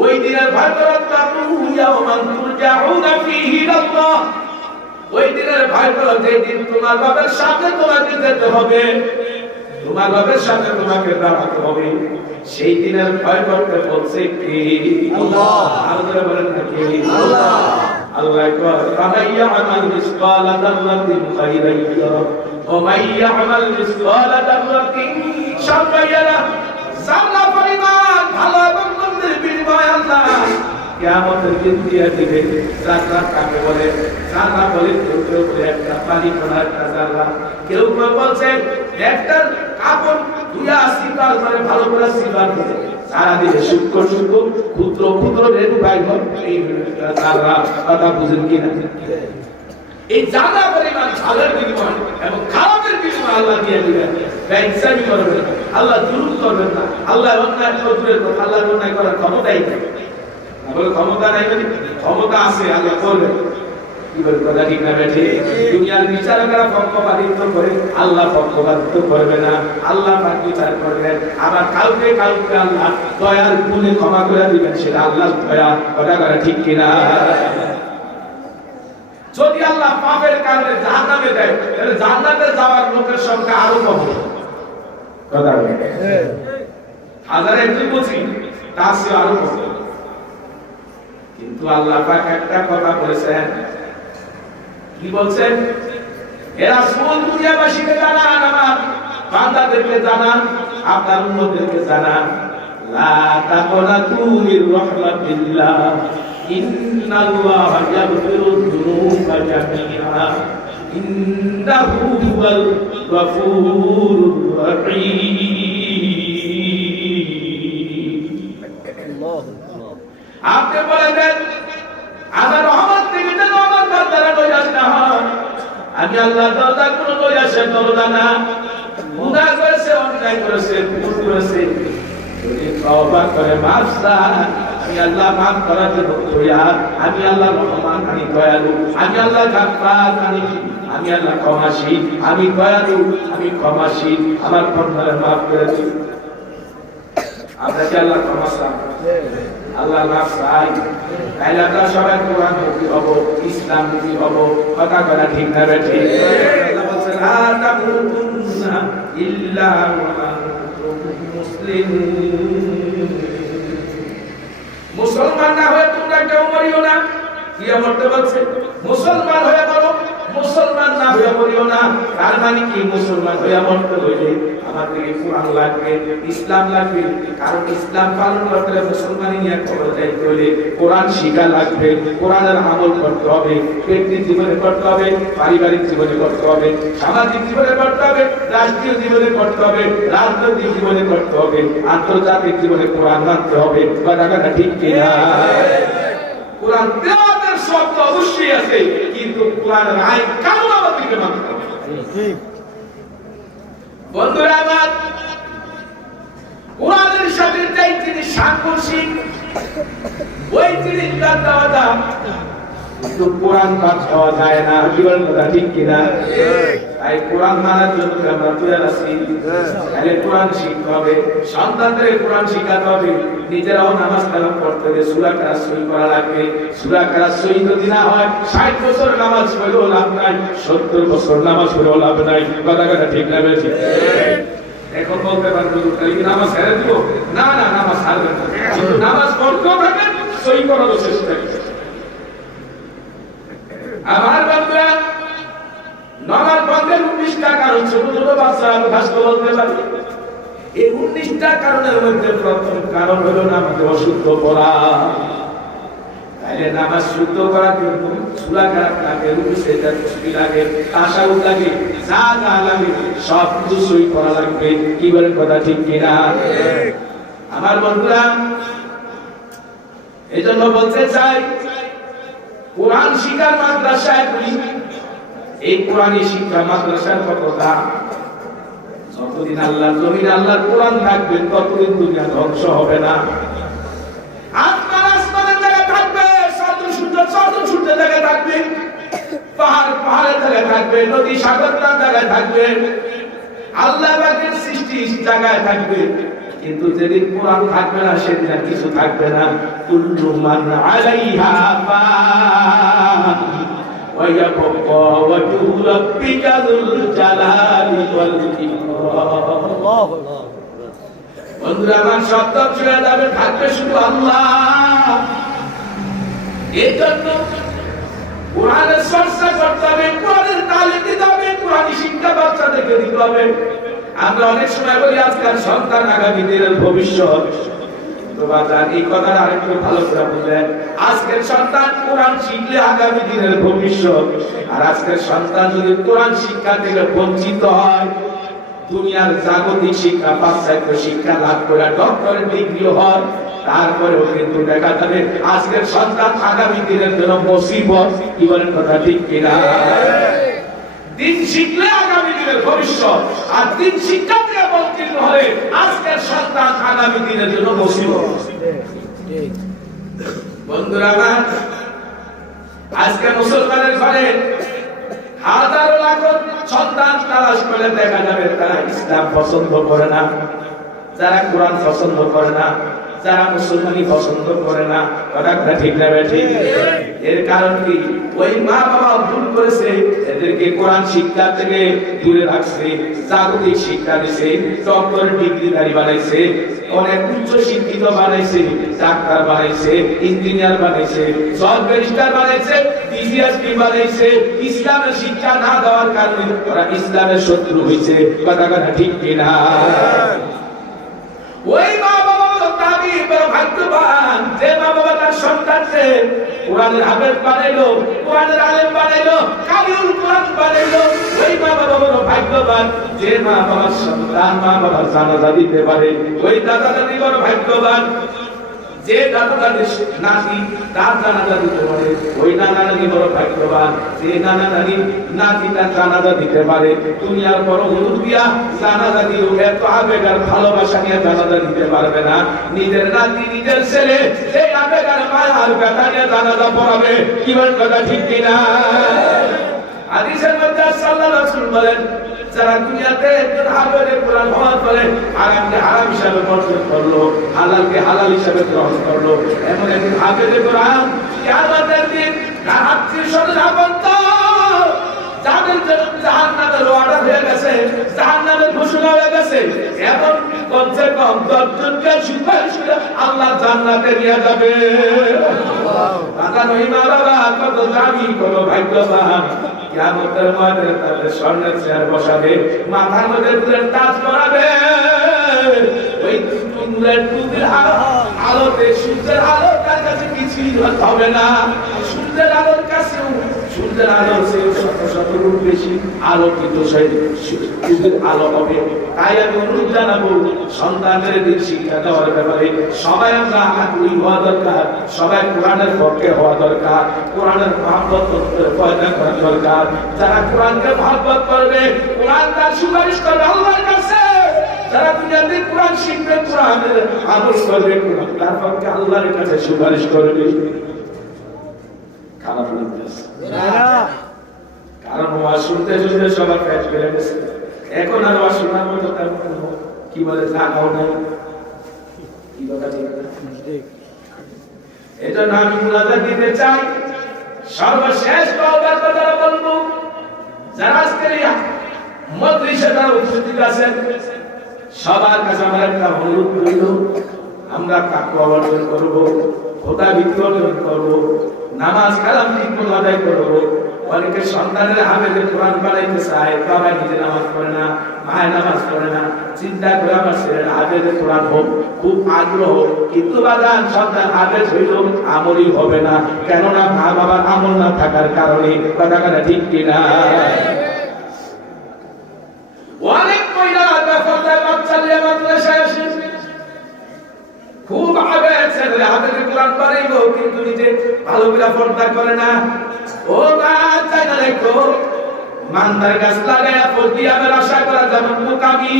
ওই দিনের ভয় করো, ইয়াওমান তুরজাউনা ফীহি ইলাল্লাহ, ওই দিনের ভয় করো যেদিন তোমার বাবার সামনে তোমাকে যেতে হবে, তোমার বাবার সামনে তোমাকে দাঁড়াতে হবে। সেই দিনের ভয় করতে বলছে কি? আল্লাহ। আর যারা বলেন নাকি আল্লাহ? আল্লাহ কয়, ফামাইয়া আমাল মিসকালা যাররাতিন খাইরান ইয়ারা ওয়া মাইয়া আমাল মিসকালা যাররাতিন শাররান ইয়ারা। যারা পরিমাণ ভালো এবং মন্দের বিনিময় আল্লাহ কিয়ামতের দিন দিয়ে দিবে। যারা কাকে বলে? যারা বলে কেউ বলে একটা পানি কোনা একটা যারা, কেউ কেউ বলছে একটা কাপড় ধুয়া সিপার করে ভালো করে সিপার করে সারা দিনে সূক্ষ্ম সূক্ষ্ম ক্ষুদ্র ক্ষুদ্র রেণু বাইর এই যারা। কথা বুঝেন কিনা? এই যারা পরিমাণ ভালোর বিনিময় এবং খারাপের বিনিময় আল্লাহ দিয়ে দিবেন। ইনসাফি করবেন, আল্লাহ জুলুম করবেন না, আল্লাহ অন্যায় করবেন, আল্লাহ অন্যায় করার ক্ষমতাই নেই। বলে ক্ষমতা নাই মানে ক্ষমতা আছে, আল্লাহ করবেন। কি বলে কথা ঠিক না বেঠি? দুনিয়ার বিচারকরা পক্ষপাতিত্ব করে, আল্লাহ পক্ষপাতিত্ব করবে না, আল্লাহ পাক বিচার করবেন। আবার কাউকে কাউকে আল্লাহ দয়ার গুণে ক্ষমা করে দিবেন, সেটা আল্লাহর দয়া। কথা কথা ঠিক কিনা? যদি আল্লাহ পাপের কারণে জাহান্নামে দেয়, তাহলে জান্নাতে যাওয়ার লোকের সংখ্যা আরো কম। কথা বলে হাজার একজন বলছি তার চেয়ে আরো কম। কিন্তু আল্লাহ পাক একটা কথা বলেছেন, কি বলছেন? হে রাসূল, দুনিয়াবাসীকে জানান, আমার বান্দাদেরকে জানান, আপনার উম্মতদেরকে জানান, লা তাকনাতু মির রাহমাতিল্লাহ, ইন্নাল্লাহা ইয়াগফিরুয যুনুবা জামিআ, ইন্নাহু হুয়াল গফুরুর রহিম। আপনি বলে দেন, আমার রহমত থেকে যেন আমার বান্দারা নৈরাশ না হয়। আমি আল্লাহ দরজা কোনো নৈরাশের দরজা না। গুনাহ করেছে, অন্যায় করেছে, ভুল করেছে, যদি তওবা করে মাফ চায়, আমি আল্লাহ মাফ করার জন্য তৈয়ার। আমি আল্লাহ রহমান, আমি দয়ালু, আমি আল্লাহ গাফফার, আমি আল্লাহ ক্ষমাশীল, আমি দয়ালু, আমি ক্ষমাশীল, আমার বান্দারা মাফ করে দিন। আপনাকে আল্লাহ ক্ষমা চান, আল্লাহ মাফ চাই, তাইলে আমরা সবাই কোরআন মুখী হব, ইসলাম মুখী হব। কথা বলা ঠিক না বেঠিক? আল্লাহ বলছেন, লা তামুতুন্না ইল্লা ওয়া আনতুম মুসলিমুন। মুসলমান না হয়ে তোমরা কেউ মরিও না। কি বলতে বলছে? মুসলমান হয়ে বলো, মুসলমান না হয়ে মরিও না। তার মানে কি? মুসলমান হয়ে মরতে হইলে আমাদেরকে কোরআন লাগবে, ইসলাম লাগবে। কারণ ইসলাম পালন করতে হলে, মুসলমানি নিয়ে খবর যাইতে হলে কোরআন শিখা লাগবে, কোরআনের আমল করতে হবে, ব্যক্তির জীবনে করতে হবে, পারিবারিক জীবনে করতে হবে, সামাজিক জীবনে করতে হবে, রাষ্ট্রীয় জীবনে করতে হবে, রাজনৈতিক জীবনে করতে হবে, আন্তর্জাতিক জীবনে কোরআন মানতে হবে। কথাটা ঠিক কিনা? কোরআন তেলাওয়াতের শব্দ অবশ্যই আছে, কিন্তু কোরআনের আইন কানুন আমাদেরকে মানতে হবে। বন্ধুরা আমার, কোরআনের সাথে যেই জিনিস সাংঘর্ষিক, ওই জিনিসটার দেওয়া দাম, কিন্তু কোরআন পাঠ হওয়া যায় না। কি বলেন? কথা ঠিক কিনা? তাই কোরআন মানার জন্য আমরা তৈরি আছি। তাহলে কোরআন শিখতে হবে, সন্তানদের কোরআন শিখাতে হবে, নিজেরাও নামাজ কালাম পড়তে হবে, সূরা কেরাত সহি করা লাগবে। সূরা কেরাত সহি যদি না হয়, 60 বছর নামাজ পড়লেও লাভ নাই, 70 বছর নামাজ পড়লেও লাভ নাই। কথা ঠিক না? ঠিক। এখন বলতে পারবো কি নামাজ ছেড়ে দিব? না না, নামাজ ছাড়বেন না, কিন্তু নামাজ পড়তেও থাকবেন, সহি করারও চেষ্টা করবেন। আমার বন্ধুরা, নামাজ বন্ধের 19টা কারণ ছোট ছোট বাচ্চারা মুখস্থ বলতে পারে। এই 19টা কারণের মধ্যে প্রথম কারণ হলো নামাজে অশুদ্ধ পড়া। তাইলে নামাজ শুদ্ধ করার জন্য সূরা কেরাত লাগে, রুকু সিজদা তাসবিহ লাগে, তাশাহুদ লাগে, যা যা লাগে সব কিছু সহি করা লাগবে। কি বলেন? কথা ঠিক কিনা? আমার বন্ধুরা, এজন্য বলতে চাই, কোরআন শিক্ষার মাদ্রাসায় এই কোরআনী শিক্ষা মাদ্রাসার কত দাম। যতদিন আল্লাহর জমিনে আল্লাহর কোরআন থাকবে, ততদিন দুনিয়া ধ্বংস হবে না। আসমানের জায়গায় থাকবে, সূর্যের জায়গায় থাকবে, পাহাড়ের জায়গায় থাকবে, নদী সাগর তার জায়গায় থাকবে, আল্লাহ পাকের সৃষ্টি জায়গায় থাকবে। কিন্তু যেদিন কোরআন থাকবে না, সেদিন আর কিছু থাকবে না। কুল্লু মান আলাইহা ফান ওয়া ইয়াবকা ওয়াজহু রাব্বিকা যুল জালালি ওয়াল ইকরাম। বন্ধুরা আমার, শব্দ ছুঁয়ে যাবে, থাকবে শুধু আল্লাহ। এই জন্য কোরআনের চর্চা করতে হবে, কোরআনের তালিম দিতে হবে, কোরআনী শিক্ষা বাচ্চাদেরকে দিতে হবে। আমরা অনেক সময় বলি আজকাল সন্তান আগামী দিনের ভবিষ্যৎ। এই কথাটা আরেকটু ভালো করে বুঝলেন। আজকের সন্তান কোরআন শিখলে আগামী দিনের ভবিষ্যৎ। আর আজকের সন্তান যদি কোরআন শিক্ষা থেকে বঞ্চিত হয়, দুনিয়ার জাগতিক শিক্ষা, পাশ্চাত্য শিক্ষা লাভ করে ডক্টরেট ডিগ্রি হয়, তারপরেও কিন্তু দেখা যাবে আজকের সন্তান আগামী দিনের জন্য মুসিবত। কি বলেন? কথা ঠিক কিনা? দিন শিখলে আগামী দিনের ভবিষ্যৎ, আর দিন শিক্ষা থেকে বঞ্চিত হলে আজকের সন্তান আগামী দিনের জন্য মুসিবত। বন্ধুরা আমার, আজকে মুসলমানের ঘরে হাজারো লাখো সন্তান তালাশ করে দেখা যাবে তারা ইসলাম পছন্দ করে না, যারা কোরআন পছন্দ করে না, যারা মুসলমানি পছন্দ করে না, কথা ঠিক না ঠিক? এর কারণ কি? ওই মা বাবা ভুল করেছে, এদেরকে কোরআন শিক্ষা থেকে দূরে রাখছে, জাগতিক শিক্ষা দিছে, ডক্টর ডিগ্রিধারী বানাইছে, অনেক উচ্চ শিক্ষিত বানাইছে, ডাক্তার বানাইছে, ইঞ্জিনিয়ার বানাইছে, জজ ব্যারিস্টার বানাইছে, পিএইচডি বানাইছে। ইসলামের শিক্ষা না দেওয়ার কারণে ওরা ইসলামের শত্রু হইছে, কথা ঠিক কিনা? ওই মা বাবা দাবি ভাগ্যবান যে মা বাবা তার সন্তানকে কোরআনের হাফেজ বানাইলো, কোরআনের আলেম বানাইলো, কারিউল কোরআন বানাইলো। ওই মা বাবা বড় ভাগ্যবান যে মা বাবার সন্তান মা বাবার জানাজা দিতে পারে। ওই দাদা দাদি বড় ভাগ্যবান যে দাদা দাদির নাতি তার জানাজা দিতে পারে। ওই নানা নানি বড় ভাগ্যবান যে নানা নানি নাতি তার জানাজা দিতে পারে। দুনিয়ার বড় হুজুর দিয়া জানাজা দিও, এত আবেগ আর ভালোবাসা নিয়ে জানাজা দিতে পারবে না। নিজের নাতি নিজের ছেলে সেই আবেগ আর মায়া আর ব্যথা নিয়ে জানাজা পড়াবে, কি বলেন কথা ঠিক কিনা? হাদিসের মধ্যে সাল্লাল্লাহু আলাইহি ওয়াসাল্লাম বলেন, যারা দুনিয়াতে হালালে কোরআন হওয়ার পরে হারামকে হারাম হিসাবে বর্জন করলো, হালালকে হালাল হিসাবে গ্রহণ করলো, এমন একজন হাফেজে কোরআন কিয়ামতের দিন রাত্রির সন্ধ্যাবন্ত যাদের জন্য জাহান্নামের ওয়াদা হয়ে গেছে, জাহান্নামের ঘোষণা হয়ে গেছে, এমন কমসে কম 10 জনকে সুপারিশ করে আল্লাহ জান্নাতে নিয়ে যাবে। দাদা মহিমা বাবা কত দামি, কত ভাগ্যবান। কিয়ামতের মাঠে তাদের স্বর্ণের চেয়ার বসাবে, মাথার মধ্যে ফুলের তাজ পরাবে। ওই ফুলের টুপির আলোতে সূর্যের আলো তার কাছে কিছুই হবে না। সূর্যের আলোর কাছেও সূর্যের আলো শত শত গুণ বেশি আলোকিত সূর্যের আলো হবে। তাই আমি অনুরোধ জানাবো সন্তানদের দিক শিক্ষা দেওয়ার ব্যাপারে সবাই আমরা আগ্রহী হওয়া দরকার, সবাই কোরআনের পক্ষে হওয়া দরকার, কোরআনের মহব্বত পয়দা করা দরকার। যারা কোরআনকে মহব্বত করবে, কোরআন তার সুপারিশ করবে আল্লাহর কাছে। যারা দুনিয়াতে কোরআন শিখবে, কোরআনের আমল করবে, তার পক্ষে আল্লাহর কাছে সুপারিশ করবে। খারাপ লাগতেছে কারণ ওয়াজ শুনতে শুনতে সবার পেট ফেলে গেছে। এখন আর ওয়াজ শোনার মতো কি বলে জাগাও নাই, কি কথা ঠিক না? এটা না আমি মুনাজাত দিতে চাই। সর্বশেষ তওবার কথা বলবো, যারা আজকের এই মজলিসে যারা উপস্থিত আছেন সবার কাছে আমার একটা অনুরোধ রইল, আমরা তাকওয়া অর্জন করব, খোদা ভীতি অর্জন করব, নামাজ কালাম ঠিক মতো আদায় করব। অনেকে সন্তানের হাফেজে কোরআন বানাইতে চায়, বাবা নিজে নামাজ পড়ে না, মায়ের নামাজ পড়ে না, চিন্তা করে আমার ছেলের হাফেজে কোরআন হোক, খুব আগ্রহ, কিন্তু বাজান সন্তান হাফেজ হইল আমলই হবে না। কেননা মা বাবার আমল না থাকার কারণে, কথা ঠিক কিনা? অনেক মহিলা বেপরদায় বাচ্চা নিয়ে মাদ্রাসায় আসে, খুব আবেগ ছেলে হাফেজে কোরআন বানাইবো, কিন্তু নিজে ভালো করে পর্দা করে না। ও মা চাই না রেখো, মান্দার গাছ লাগায়া পর্দিয়ামের আশা করা যেমন বোকামি।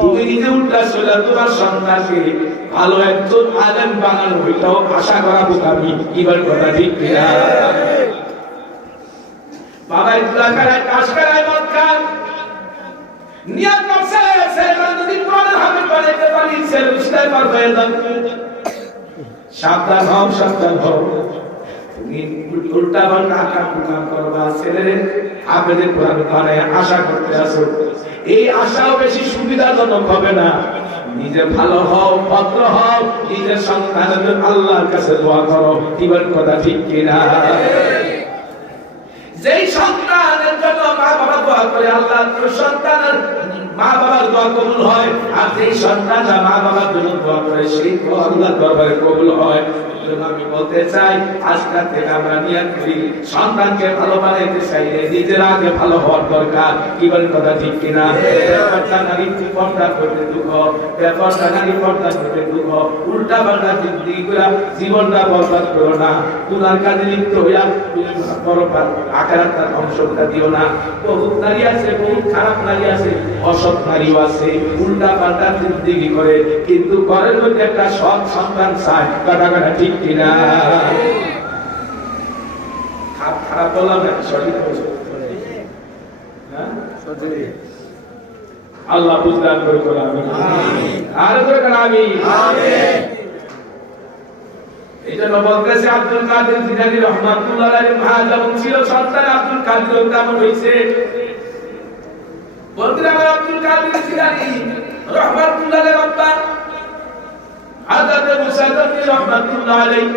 তুমি নিজে উল্টা চলে তোমার সন্তানকে ভালো একজন আলেম বানানো হইটাও আশা করা বোকামি, কিবার কথা ঠিক কিনা? বাবা ইদুলা খায়, কাশ খায়, মদ খায়, নিয়ত করছে ছেলেরা যদি কোরআনের হাফেজ বানাইতে পারি ছেলে ইসলাম পার হয়ে যাবে। সাবধান হও, সাবধান হও, তুমি উল্টা পাল্টা কাম করবা, ছেলে হাফেজে কোরআন বানায় আশা করতে আসো। এই আশাও বেশি সুবিধাজনক হবে না। নিজে ভালো হও, ভদ্র হও, নিজের সন্তানের জন্য আল্লাহর কাছে দোয়া করো, কিবার কথা ঠিক কিনা? যেই সন্তানের জন্য মা বাবা দোয়া করে আল্লাহ সন্তানের মা বাবার দোয়া কবুল হয়, আর যেই সন্তানরা মা বাবার জন্য দোয়া করে সেই দোয়া আল্লাহর দরবারে কবুল হয়। আমি বলতে চাই আজকাল থেকে আমরা নিয়ত করি সন্তানকে ভালো বানাইতে চাইলে নিজের আগে ভালো হওয়ার দরকার, কি বলেন কথা ঠিক কিনা? ব্যাপারটা নারী পর্দা করতে দুঃখ, ব্যাপারটা নারী পর্দা করতে দুঃখ, উল্টা পাল্টা জিন্দিগি করে জীবনটা বরবাদ করো না। গুনার কাজে লিপ্ত হইয়া পরপার আখিরাতটা ধ্বংসটা দিও না। বহুত নারী আছে, বহুত খারাপ নারী আছে, অসৎ নারীও আছে, উল্টা পাল্টা জিন্দিগি করে, কিন্তু ঘরের মধ্যে একটা সৎ সন্তান চায়, কথা ঠিক কিনা? খারাপ বললাম না, সঠিক বলছো? আল্লাহ বুঝদান করে আমিন আর করে আমিন এই জন্য বলতেছে আব্দুল কাদের জিলানী রাহমাতুল্লাহ আলাইহি মা যেমন ছিল সন্তান আব্দুল কাদের তেমন হইছে বন্ধুরা আমার আব্দুল কাদের জিলানী রাহমাতুল্লাহ আলাইহি বাবা হযরত মুসা রাহমাতুল্লাহ আলাইহি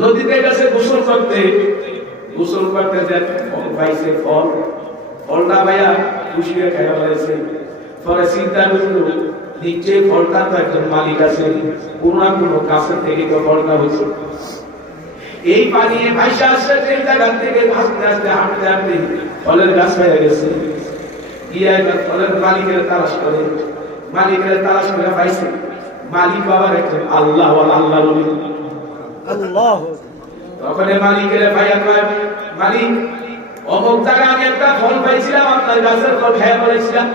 নদীতে গেছে গোসল করতে যে ফল পাইছে ফলটা ভাইয়া খুশিয়ে খাইয়া বলেছে পরে চিন্তা করলো নিচে ফলটা তো একজন মালিক আছে কোনো কাছে থেকে তো ফলটা হয়েছে এই পানি ভাইসা আসছে এই জায়গা থেকে হাঁটতে ফলের গাছ হয়ে গেছে গিয়ে ফলের মালিকের তালাশ করে পাইছে মালিক বাবার একজন আল্লাহ বলি আল্লাহ তখন মালিকের ভাইয়া কয় মালিক অমুক জায়গায় আমি একটা ফল পাইছিলাম আপনার গাছের ফল খেয়ে বলেছিলাম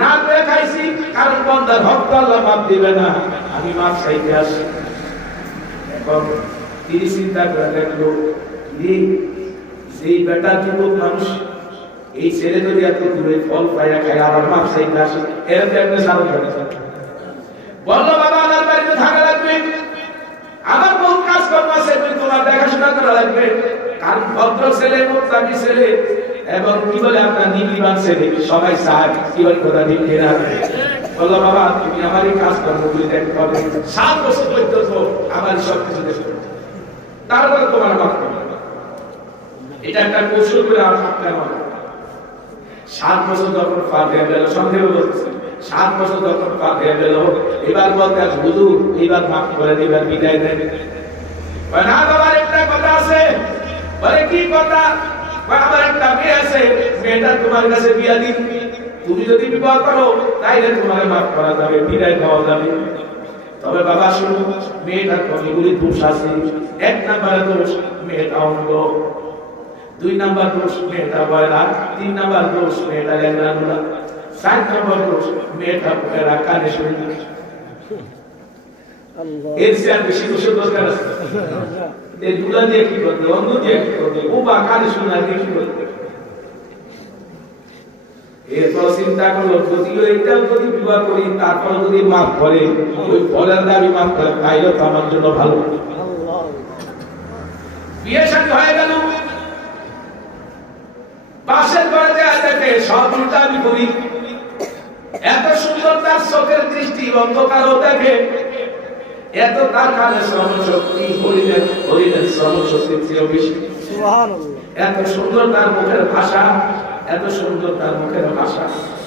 না করে খাইছি কারণ বান্দার হক আল্লাহ মাফ দিবে না আমি মাফ চাইতে আসি এখন তিনি চিন্তা করে দেখলো সেই বেটা যুবক মানুষ এই ছেলে যদি এত দূরে ফল পাইয়া খায় আবার মাফ চাইতে আসে এরকম একটা সাধন করে বললো বাবা আমার বাড়িতে থাকা লাগবে আমার বহু কাজ কর্ম আছে তোমার দেখাশোনা করা লাগবে কারণ ভদ্র ছেলে মুত্তাকি ছেলে এবং কি বলে আপনার নীতিবান ছেলে সবাই চায় কি বলে কথা ঠিক না বললো বাবা তুমি আমার এই কাজ কর্মগুলি দেখতে পাবে 7 বছর পর্যন্ত আমার সব কিছু দেখতে তারপরে তোমার মাফ করবে এটা একটা কৌশল করে আপনার 7 বছর যখন পার হয়ে গেল সংক্ষেপে বলতেছে 7 বছর যখন পার হয়ে গেল এবার বলতে হুজুর এবার মাফ করে এবার বিদায় দেন না বাবার একটা কথা আছে বলে কি কথা আমার একটা মেয়ে আছে মেয়েটা তোমার কাছে বিয়া দিন তুমি যদি বিবাহ করো তাইলে তোমার মাফ করা যাবে বিদায় দেওয়া যাবে তবে বাবা শুনো মেয়েটার কতগুলি দোষ আছে 1 নম্বরে দোষ মেয়েটা অন্ধ 2 নম্বর দোষ মেয়েটা বয়রা 3 নম্বর দোষ মেয়েটা ল্যাংড়া 4 নম্বর দোষ মেয়েটা পুরা কানে শুনে এর চেয়ে বেশি দোষের দরকার আছে এই দুলা দিয়ে কি করতে অন্য দিয়ে কি করতে ও বা কানে শুনে দিয়ে কি করতে এরপর চিন্তা করলো যদিও এটাও যদি বিবাহ করি তারপর যদি মাফ করে ওই ফলের দাবি মাফ করে তাইলে তো আমার জন্য ভালো বিয়ে শাদী হয়ে গেল পাশের ঘরে দেখে সব উল্টা আমি করি এত সুন্দর তার চোখের দৃষ্টি অন্ধকারও দেখে এত তার কানে শ্রবণ শক্তি হরিণের শ্রবণ শক্তির চেয়েও বেশি এত সুন্দর তার মুখের ভাষা এত সুন্দর তার মুখের ভাষা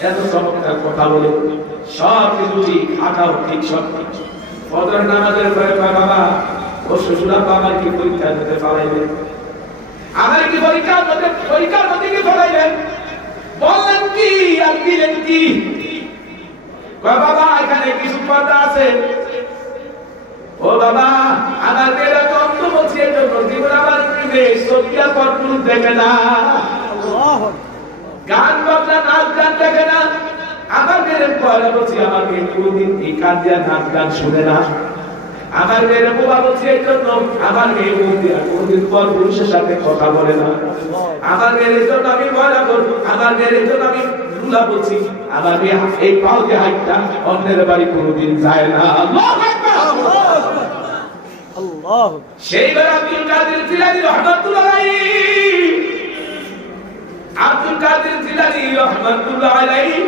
এত চমৎকার কথা বলে সব কিছু ঠিক খাটাও ঠিক সব ঠিক ফজর নামাজের পরে বাবা ও শ্বশুরা বাবার কি পরীক্ষা দিতে পারাইবেন আমার কি পরীক্ষার মধ্যে কি পড়াইলেন বললেন কি আর দিলেন কি বাবা এখানে কিছু কথা আছে ও বাবা আমার মেয়েরা তো অন্ত বলছি এই জন্য জীবন আমার প্রেমে সত্যিয়া পরপুর দেখে না গান বাজনা নাচ গান দেখে না আমার মেয়ের পরে বলছি আমার মেয়ে কোনদিন এই কান দিয়া নাচ গান শুনে না আমার মেয়ের বাবা বলছি এই জন্য আমার মেয়ে কোনদিন পর পুরুষের সাথে কথা বলে না আমার মেয়ের জন্য আমি মজা করবো আমার মেয়ের জন্য আমি দুলা বলছি আমার মেয়ে এই পাও দিয়ে হাইটটা অন্যের বাড়ি কোনদিন যায় না সেইবার আব্দুল কাদের জিলানী রাহমাতুল্লাহ আলাইহি আব্দুল কাদের জিলানী রাহমাতুল্লাহ আলাইহি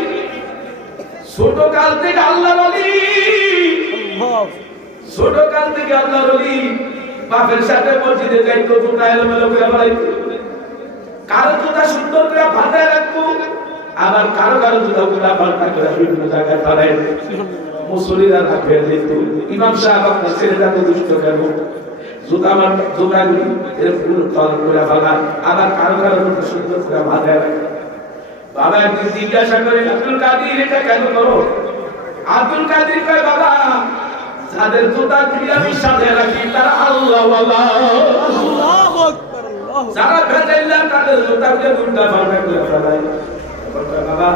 ছোট কাল থেকে আল্লাহর ওলি ছোট কাল থেকে আল্লাহর ওলি বাপের সাথে মসজিদে যাইতো জুতা এলোমেলো করে বানাইতো কারো জুতা সুন্দর করে ভাঁজায় রাখতো আবার কারো জুতা গুলা পাল্টা করে বিভিন্ন জায়গায় পাঠায় মুসল্লিরা রাখবে দিত ইমাম সাহেব আপনার ছেলেটা তো দুষ্ট কেন জুতাগুলি এরকম তল করে ভাঙা আবার কারো জুতা সুন্দর করে ভাঁজায় রাখে বাবা একদিন জিজ্ঞাসা করে আব্দুল কাদের এটা কেন করো আব্দুল কাদের কয় বাবা যাদের জুতা গুলি আমি সাজিয়ে রাখি তারা আল্লাহ যারা ভেজাইলা তাদের জুতা গুলি উল্টা পাল্টা করে ফেলায় বাবা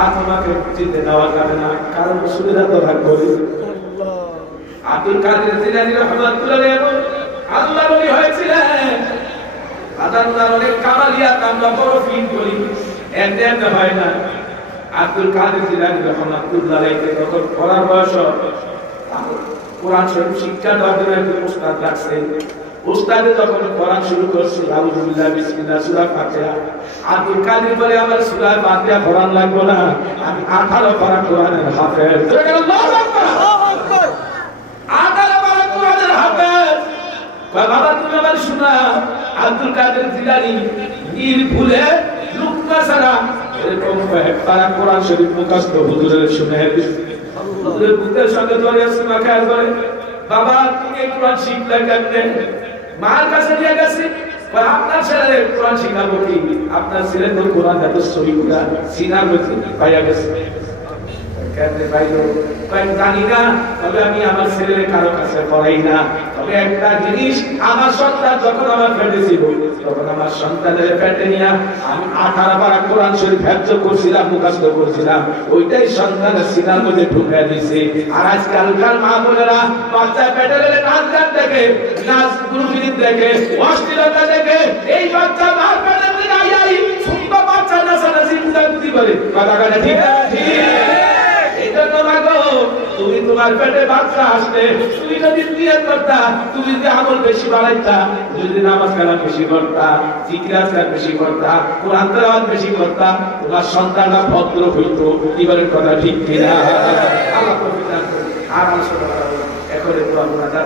আর তোমাকে চিনতে দেওয়া যাবে না কারণ সুবিধা তো থাকবে আব্দুল কাদের জিলানী রাহমাতুল্লাহ আলাইহি আল্লাহর ওলি হয়েছিলেন আল্লাহর অনেক কামালিয়াত আমরা বড় ফিল করি এমনি হয় না আব্দুল কাদের জিলানী রহমাতুল্লাহ আলাইহি যখন পড়ার বয়স, কোরআন শরীফ শিক্ষা দেওয়ার জন্য একজন উস্তাদ রাখছে। উস্তাদে যখন কোরআন শুরু করছে, আউযু বিল্লাহি বিসমিল্লাহ সূরা ফাতিহা, আব্দুল কাদের বলে আমার সূরা ফাতিহা পড়ান লাগবে না, আমি 18 পারা কোরআনের হাফেজ। আল্লাহু আকবার। 18 পারা কোরআনের হাফেজ। বাবা তুমি আমার শোনা, আব্দুল কাদের জিলানী নির্ভুলে লুকমা ছাড়া এরকম পারা কোরআন শরীফ মুখস্থ হুজুরের শুনে হুজুরের বুকের সঙ্গে ধরে শোনা খায় বলে, বাবা তুমি কোরআন শিখলে কেমনে? মার কাছে নিয়ে গেছি, আপনার ছেলে কোরআন শিখাবো কি? আপনার ছেলে তো কোরআন এত সহি কোরআন সিনার মধ্যে পাইয়া গেছে। কেমনে পাইলো? জানি না, তবে আমি আমার ছেলের কারো কাছে পড়াই না। তবে একটা জিনিস, আমার সন্তান যখন আমার পেটে ছিল, তখন আমার সন্তানের পেটে নিয়ে আমি 18 পারা কোরআন শরীফ হেফজ করছিলাম, মুখস্থ করছিলাম, ওইটাই সন্তানের সিনার মধ্যে ঢুকিয়ে দিয়েছে। আর আজকালকার মা বোনেরা বাচ্চা পেটে নাচ গান দেখে, নাচ গুরুগিরি দেখে, অশ্লীলতা দেখে, এই বাচ্চা মার পেটে আই ছোট্ট বাচ্চা নাচানাচি কুদাকুদি করে। কথা কাটা ঠিক আছে? তুমি তোমার পেটে বাচ্চা আসলে তুমি যদি নিয়ত করতা, তুমি যদি আমল বেশি বাড়াইতা, যদি নামাজ কালাম বেশি করতা, জিকির আজকার বেশি করতা, কোরআন তেলাওয়াত বেশি করতা, তোমার সন্তানরা ভদ্র হইতো। কি বলেন কথা ঠিক কিনা? আল্লাহ আর আলোচনা এখন একটু আপনারা